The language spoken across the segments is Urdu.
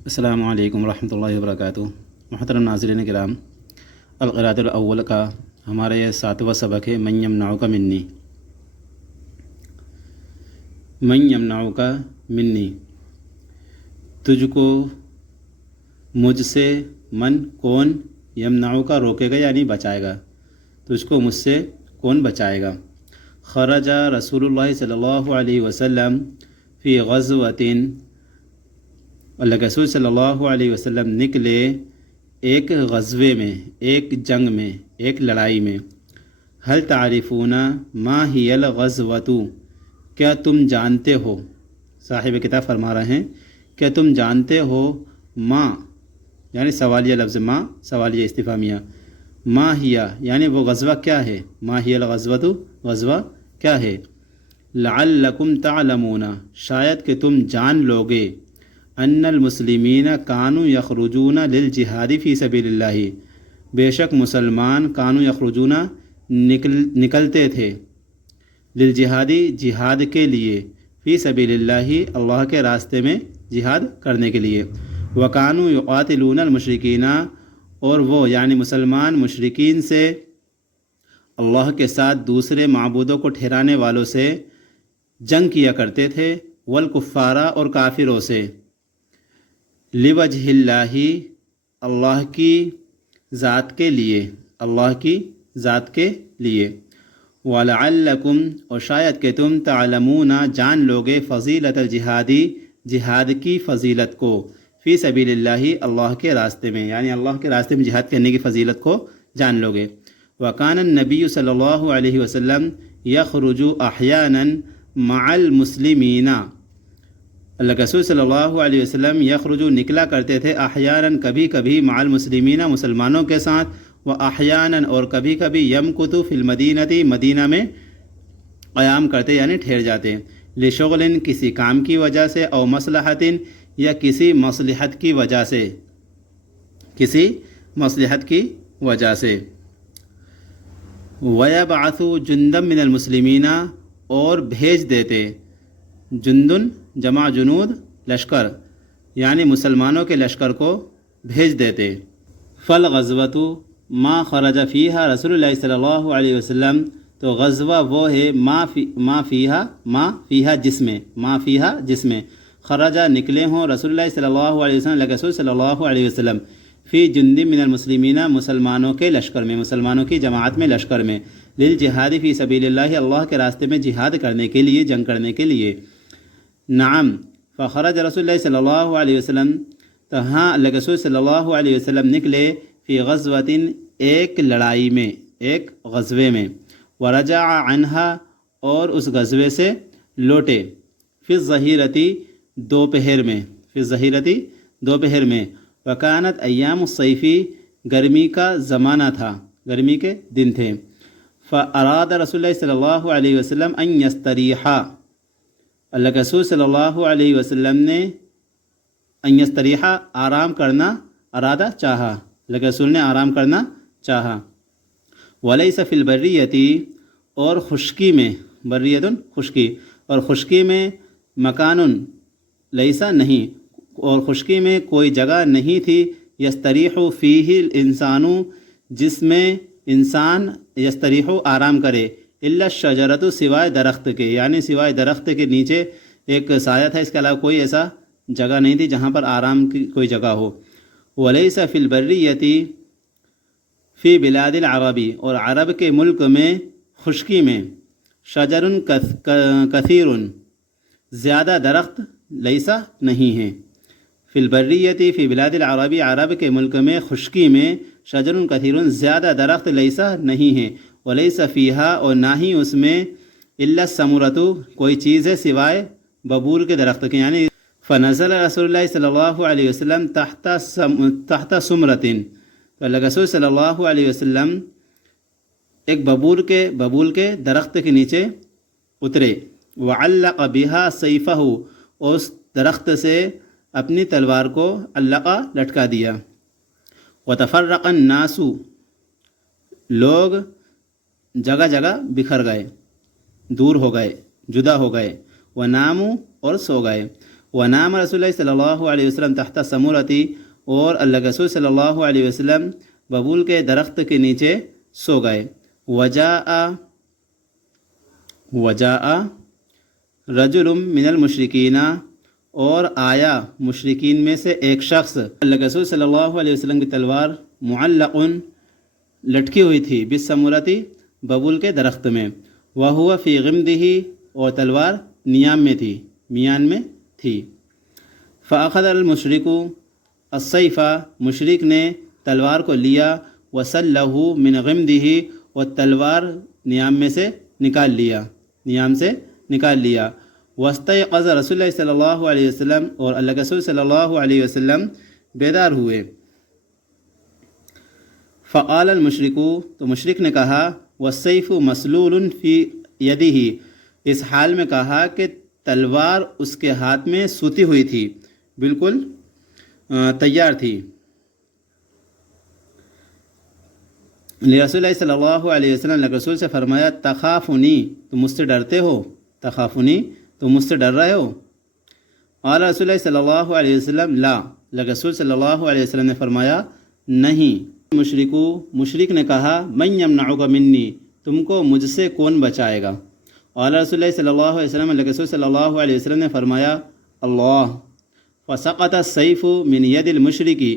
السلام علیکم ورحمۃ اللہ وبرکاتہ۔ محترم ناظرین کرام، القراءۃ الاول کا ہمارا یہ 7واں سبق ہے من یمنعک منی۔ من یمنعک منی، تجھ کو مجھ سے، من کون، یمنعک روکے گا یعنی بچائے گا، تجھ کو مجھ سے کون بچائے گا۔ خرج رسول اللہ صلی اللہ علیہ وسلم فی غزوۃ، اللہ کے رسول صلی اللہ علیہ وسلم نکلے ایک غزوے میں، ایک جنگ میں، ایک لڑائی میں۔ هل تعرفون ما هی الغزوۃ، کیا تم جانتے ہو، صاحب کتاب فرما رہے ہیں کیا تم جانتے ہو، ما یعنی سوالیہ لفظ، ما سوالیہ استفہامیہ، ما ہی یعنی وہ غزوہ کیا ہے، ما ہی الغزوۃ غزوہ کیا ہے۔ لعلکم تعلمون، شاید کہ تم جان لوگے، ان المسلمین کانوا یخرجون للجہاد فی سبیل اللہ، بے شک مسلمان کانوا یخرجون نکلتے تھے، للجہادی جہاد کے لیے، فی سبیل اللہ اللہ کے راستے میں جہاد کرنے کے لیے، وکانوا یقاتلون المشرکین، اور وہ یعنی مسلمان مشرکین سے، اللہ کے ساتھ دوسرے معبودوں کو ٹھہرانے والوں سے جنگ کیا کرتے تھے، والکفارہ اور کافروں سے، لوجہ اللہ اللہ کی ذات کے لیے، اللہ کی ذات کے لیے، وَلَعَلَّكُمْ اور شاید کہ تم تعلمون جان لوگے، فضیلت الجہادی جہاد کی فضیلت کو، فی سبیل اللہ اللہ کے راستے میں، یعنی اللہ کے راستے میں جہاد کرنے کی فضیلت کو جان لوگے۔ وَكَانَ النَّبِيُّ صلی اللہ علیہ وسلم يَخْرُجُ أَحْيَانًا مَعَ الْمُسْلِمِينَ، اللہ کے رسول صلی اللہ علیہ وسلم یخرجو نکلا کرتے تھے، احیاناً کبھی کبھی، مع المسلمین مسلمانوں کے ساتھ، و احیاناً اور کبھی کبھی، یمکث فی المدینہ مدینہ میں قیام کرتے یعنی ٹھہر جاتے، لشغل کسی کام کی وجہ سے، او مصلحت یا کسی مصلحت کی وجہ سے، کسی مصلحت کی وجہ سے، ویبعث جندا من المسلمین اور بھیج دیتے، جندن جمع جنود لشکر، یعنی مسلمانوں کے لشکر کو بھیج دیتے۔ فالغزوۃ ما خرج فیہا رسول اللہ صلی اللہ علیہ وسلم، تو غزوہ وہ ہے ما فیہا جس میں، ما فیہا جس میں، خرجہ نکلے ہوں رسول اللہ صلی اللہ علیہ وسلم، اللہ رسول صلی اللہ علیہ وسلم، فی جند من المسلمین مسلمانوں کے لشکر میں، مسلمانوں کی جماعت میں، لشکر میں، للجہاد فی سبیل اللہ اللہ کے راستے میں جہاد کرنے کے لیے، جنگ کرنے کے لیے۔ نعم، فخرج رسول اللہ صلی اللہ علیہ وسلم، تو ہاں اللہ رسول صلی اللہ علیہ وسلم نکلے، فی غزوۃ ایک لڑائی میں، ایک غزوے میں، ورجع عنہا اور اس غزوے سے لوٹے، فی الظہیرۃ دوپہر میں، فی الظہیرۃ دوپہر میں، وکانت ایام الصیفی گرمی کا زمانہ تھا، گرمی کے دن تھے، فاراد رسول اللہ صلی اللہ علیہ وسلم ان یستریحا، اللہ کے رسول صلی اللہ علیہ وسلم نے ان یستریحا آرام کرنا ارادہ چاہا، اللہ کے رسول نے آرام کرنا چاہا، ولیس فی البریۃ اور خشکی میں، بریۃ خشکی، اور خشکی میں، مکان لیسا نہیں، اور خشکی میں کوئی جگہ نہیں تھی، یستریح فیہ الانسان جس میں انسان یستریح آرام کرے، الا الشجرۃ سوائے درخت کے، یعنی سوائے درخت کے نیچے ایک سایہ تھا، اس کے علاوہ کوئی ایسا جگہ نہیں تھی جہاں پر آرام کی کوئی جگہ ہو۔ ولیس فی البریۃ فی بلاد العرب اور عرب کے ملک میں خشکی میں، شجر کثیر زیادہ درخت، لیسا نہیں ہے، فی البریۃ فی بلاد العرب عرب کے ملک میں خشکی میں، شجر کثیر زیادہ درخت، لیسا نہیں ہے، ولیس فیہا اور نہ ہی اس میں، الا الثمرۃ کوئی چیز ہے سوائے ببول کے درخت کے، یعنی فنزل رسول اللہ صلی اللہ علیہ وسلم تحت ثمرۃ، تو اللہ رسول صلی اللہ علیہ وسلم ایک ببول کے درخت کے نیچے اترے، وعلق بہا سیفہ اور اس درخت سے اپنی تلوار کو علقہ لٹکا دیا، وتفرق الناس لوگ جگہ جگہ بکھر گئے، دور ہو گئے، جدا ہو گئے، وناموا اور سو گئے، ونام رسول اللہ صلی اللہ علیہ وسلم تحت سمورتی، اور اللہ کے رسول صلی اللہ علیہ وسلم ببول کے درخت کے نیچے سو گئے۔ وجاء رجل من المشرکین، اور آیا مشرکین میں سے ایک شخص، اللہ کے رسول صلی اللہ علیہ وسلم کی تلوار معلق لٹکی ہوئی تھی بالسمورتی، ببول کے درخت میں، وہو فی غمدہ، اور تلوار نیام میں تھی، میان میں تھی۔ فاخذ المشرک السیف، مشرک نے تلوار کو لیا، وسلہ من غمدہ، اور تلوار نیام میں سے نکال لیا، نیام سے نکال لیا۔ واستيقظ رسول اللہ صلی اللہ علیہ وسلم، اور اللہ کے رسول صلی اللہ علیہ وسلم بیدار ہوئے۔ فقال المشرک، تو مشرک نے کہا، والسیف مسلول فی یدہ، اس حال میں کہا کہ تلوار اس کے ہاتھ میں سوتی ہوئی تھی، بالکل تیار تھی۔ رسول اللہ صلی اللہ علیہ وسلم اللہ کے رسول سے فرمایا، تخافنی، تم مجھ سے ڈرتے ہو، تخافنی، تم مجھ سے ڈر رہے ہو؟ اور رسول اللہ صلی اللہ علیہ وسلم لا، اللہ کے رسول صلی اللہ علیہ وسلم نے فرمایا نہیں۔ مشرک نے کہا، من یمنعک منی، تم کو مجھ سے کون بچائے گا؟ اور رسول اللہ صلی اللہ علیہ وسلم اللہ کے رسول صلی اللہ علیہ وسلم نے فرمایا، اللہ۔ فسقط السیف من ید المشرکی،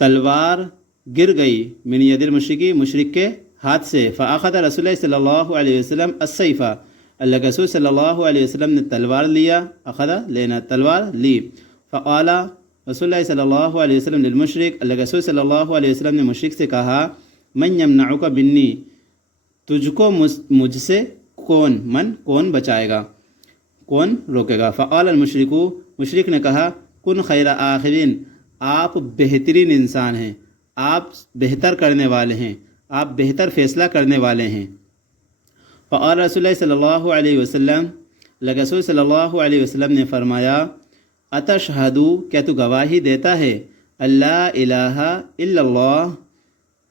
تلوار گر گئی من ید المشرکی، مشرک کے ہاتھ سے۔ فاخذ رسول اللہ صلی اللہ علیہ وسلم السیف، اللہ کے رسول صلی اللہ علیہ وسلم نے تلوار لیا، اخذ لینا، تلوار لی۔ فقال رسول اللہ صلی اللہ علیہ وسلم للمشرک، اللہ کے رسول صلی اللہ علیہ وسلم نے مشرک سے کہا، من یمنعک منی، تجھ کو مجھ سے کون بچائے گا، کون روکے گا؟ فقال المشرک، مشرک نے کہا، کن خیر آخرین، آپ بہترین انسان ہیں، آپ بہتر کرنے والے ہیں، آپ بہتر فیصلہ کرنے والے ہیں۔ فقال رسول اللہ صلی اللہ علیہ وسلم، اللہ کے رسول صلی اللہ علیہ وسلم نے فرمایا، اتشہد، کیا تو گواہی دیتا ہے، اللہ الہ الا اللہ،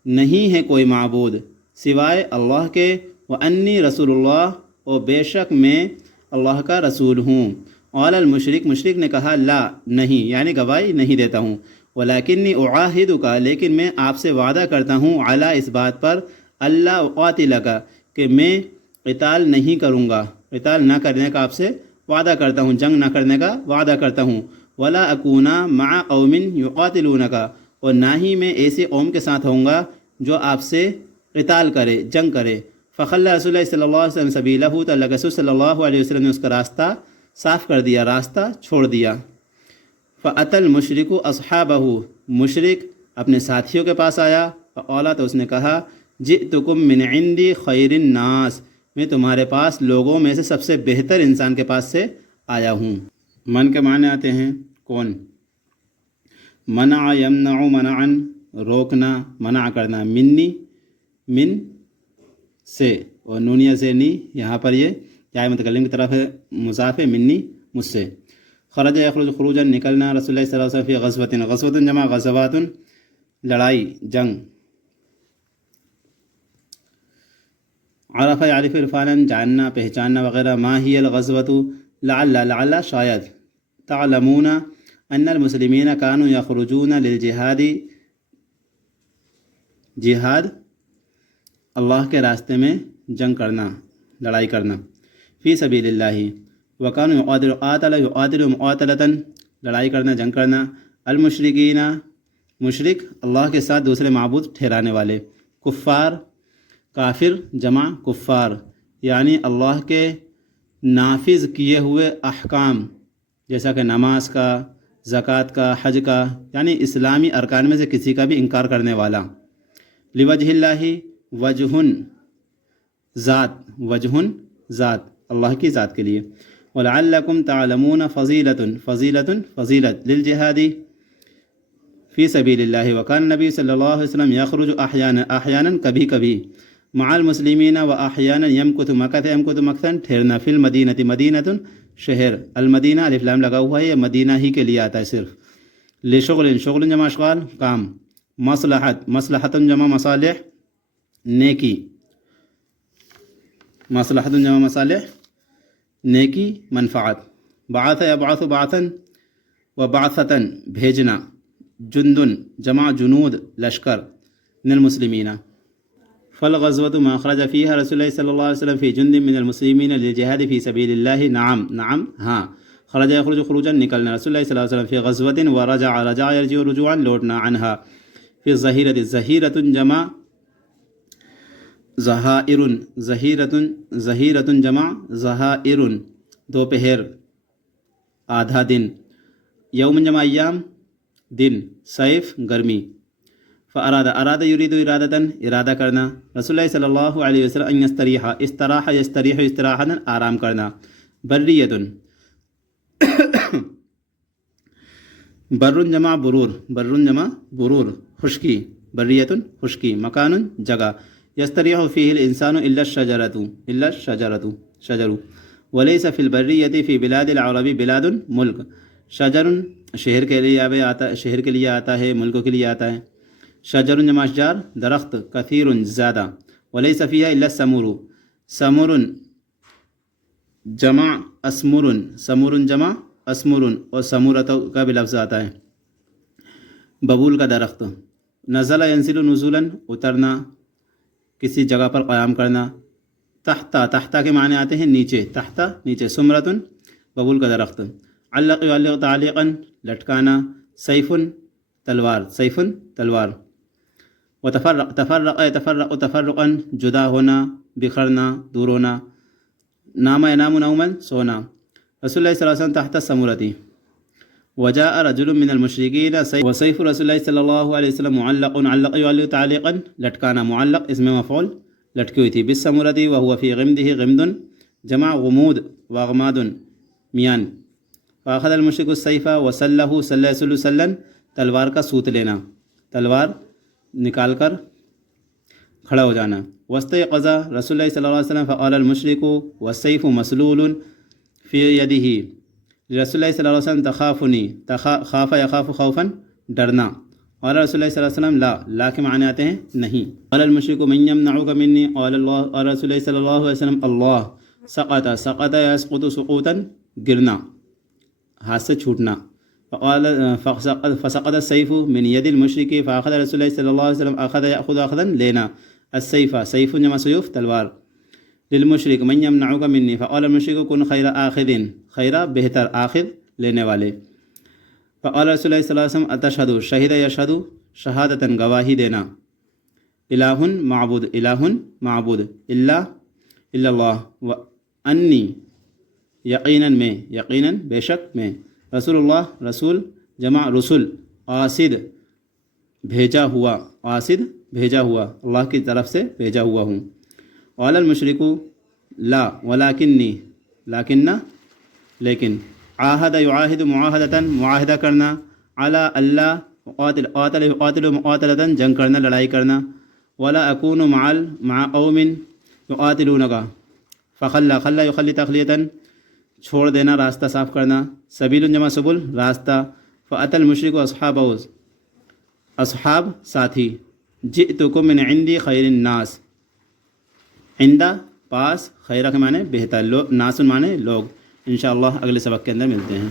نہیں ہے کوئی معبود سوائے اللہ کے، وانی رسول اللہ، اور بے شک میں اللہ کا رسول ہوں۔ قال المشرک، مشرک نے کہا، لا، نہیں، یعنی گواہی نہیں دیتا ہوں، ولیکنی اعاہدک، لیکن میں آپ سے وعدہ کرتا ہوں، علی، اس بات پر، اللہ اقاتلک، کہ میں قتال نہیں کروں گا، قتال نہ کرنے کا آپ سے وعدہ کرتا ہوں، جنگ نہ کرنے کا وعدہ کرتا ہوں، ولا اکونا مع قوم یقاتلونک، اور نہ ہی میں ایسے قوم کے ساتھ ہوں گا جو آپ سے قتال کرے، جنگ کرے۔ فخلى رسول اللہ صلی اللہ علیہ وسلم سبیلہ، تو اللہ کے رسول صلی اللہ علیہ وسلم نے اس کا راستہ صاف کر دیا، راستہ چھوڑ دیا۔ فأتى المشرک اصحابہ، مشرک اپنے ساتھیوں کے پاس آیا، فقال، تو اس نے کہا، جئتکم من عندی خیر الناس، میں تمہارے پاس لوگوں میں سے سب سے بہتر انسان کے پاس سے آیا ہوں۔ من کے معنی آتے ہیں کون؟ منع یمنع منعا، روکنا، منع کرنا، منی، من سے، اور نونیہ سے نی، یہاں پر یہ یا متکلم کی طرف ہے، مضاف ہے، منی، مجھ سے۔ خرج یخرج خروجا، نکلنا، رسول اللہ صلی اللہ علیہ وسلم فی غزوۃ، غزوۃ جمع غزوات، لڑائی، جنگ۔ عرف یعرف عرفانا، جاننا، پہچاننا وغیرہ۔ ما ہی الغزوۃ، لعل، شاید۔ تعلمون ان المسلمین کانوا یخرجون للجہاد، جہاد، اللہ کے راستے میں جنگ کرنا، لڑائی کرنا، فی سبیل اللہ، وکانوا یقاتل مقاتلۃ، لڑائی کرنا، جنگ کرنا، المشرکین، مشرک، اللہ کے ساتھ دوسرے معبود ٹھہرانے والے، کفار، کافر جمع کفار، یعنی اللہ کے نافذ کیے ہوئے احکام، جیسا کہ نماز کا، زکوٰۃ کا، حج کا، یعنی اسلامی ارکان میں سے کسی کا بھی انکار کرنے والا۔ لوجہ اللہ، وجہ، ذات، وجہ، ذات، اللہ کی ذات کے لیے۔ ولعلکم تعلمون، فضیلت للجہاد فی سبیل اللہ، وکان نبی صلی اللہ علیہ وسلم یخرج احیانا، کبھی کبھی، مع المسلمین، و احیانا یمکث مکثا، ٹھہرنا، فی المدینہ، مدینۃ، شہر، المدینہ الف لام لگا ہوا ہے، یہ مدینہ ہی کے لیے آتا ہے صرف۔ لشغل، شغل جمع اشغال، کام۔ مصلحت جمع مصالح، نیکی، مصلحت جمع مصالح، نیکی، منفعت۔ بعث یبعث بعثا و بعثتاً بھیجنا، جندن جمع جنود لشکر من المسلمین. فالغزوة ما خرج فيها رسول الله صلى الله عليه وسلم في جند من المسلمين للجهاد في سبيل الله. نعم نعم ہاں. خرج يخرج خروجا نکلنا رسول اللہ صلی اللہ علیہ وسلم في غزوة ورجع يرجع رجوعا لوٹنا عنها. في الظہیرۃ ظہیرۃ جمع ظہائر ظہیرۃ جمع ظہائر دوپہر آدھا دن. یوم جمع ایام دن. صیف گرمی. اراد یرید ارادتاً ارادہ کرنا رسول اللہ صلی اللہ علیہ وسلم ان یستریح استراح یستریح استراحتاً آرام کرنا. بریۃ بر جمع برور خشکی. بریۃ خشکی. مکان جگہ. یستریح فیہ الانسان الا الشجرۃ شجر. ولیس فی البریۃ فی بلاد العرب بلاد ملک. شجر شہر کے لیے آتا ہے، ملکوں کے لیے آتا ہے. شجر جمع اشجار درخت. کثیر زیادہ. ولیس فیہا الا السمور. سمر جمع اسمر جمع اسمر اور سمورت کا بھی لفظ آتا ہے. ببول کا درخت. نزل ینزل نزولا اترنا، کسی جگہ پر قیام کرنا. تحتا کے معنی آتے ہیں نیچے. تحتا نیچے. سمرتن ببول کا درخت. علق یعلق تعلیقا لٹکانا. سیف تلوار. سیف تلوار. تفرق تفرقا جدا ہونا، بکھرنا، دور ہونا. نام ینام نوما سونا. رسول اللہ صلی اللہ علیہ وسلم تحت السمورۃ. وجاء رجل من المشرکین وسیف رسول اللہ صلی اللہ علیہ وسلم معلق. علق یعلق تعلیقا لٹکانا. معلق اسم مفعول لٹکی ہوئی تھی. بالسمورۃ وهو فی غمده غمد جمع غمود واغماد میان. فاخذ المشرک السیف وسلہ سلہ سلن تلوار کا سوت لینا، تلوار نکال کر کھڑا ہو جانا. واستيقظ رسول اللہ صلی اللہ علیہ وسلم فقال المشرک والسیف مسلول فی یدہ. رسول اللہ صلی اللہ علیہ وسلم تخافنی. خاف یخاف خوفا ڈرنا. قال رسول اللہ صلی اللہ علیہ وسلم لا کے معنی آتے ہیں نہیں. قال المشرک من یمنعک منی. قال رسول اللہ صلی اللہ علیہ وسلم اللہ. سقط یسقط سقوطا گرنا، ہاتھ سے چھوٹنا. فسقط السیف من ید المشرک فاخذ رسول اللہ صلی اللہ علیہ وسلم اخذ یاخذ اخذا لینا. السیف سیف جمع سیوف تلوار. للمشرک من یمنعک منی. فقال المشرک کن خیر آخذ. خیر بہتر، آخذ لینے والے. فقال رسول اللہ صلی اللہ علیہ وسلم اتشہد. شہد یشہد شہادتاً گواہی دینا. الہ معبود. الہ معبود. الا اللہ. و انی یقیناً میں. یقیناً بے شک میں. رسول اللہ رسول جمع رسول. قاصد بھیجا ہوا. قاصد بھیجا ہوا، اللہ کی طرف سے بھیجا ہوا ہوں. قال المشرک لا ولکنی. لاکنہ لیکن. عاہد یعاہد معاہدتاً معاہدہ کرنا. علی اللہ قاتل یقاتل مقاتلتاً جنگ کرنا، لڑائی کرنا. ولا اکون مع قوم یقاتلونک. فخلا خلا یخلی تخلیتاً چھوڑ دینا، راستہ صاف کرنا. سبیل جمع سبل راستہ. فأتی المشرک اصحابہ. اصحاب ساتھی. جئتکم من عندی خیر الناس. عندہ پاس، خیرہ کے معنی بہتر، ناس معنی لوگ. انشاءاللہ اگلے سبق کے اندر ملتے ہیں.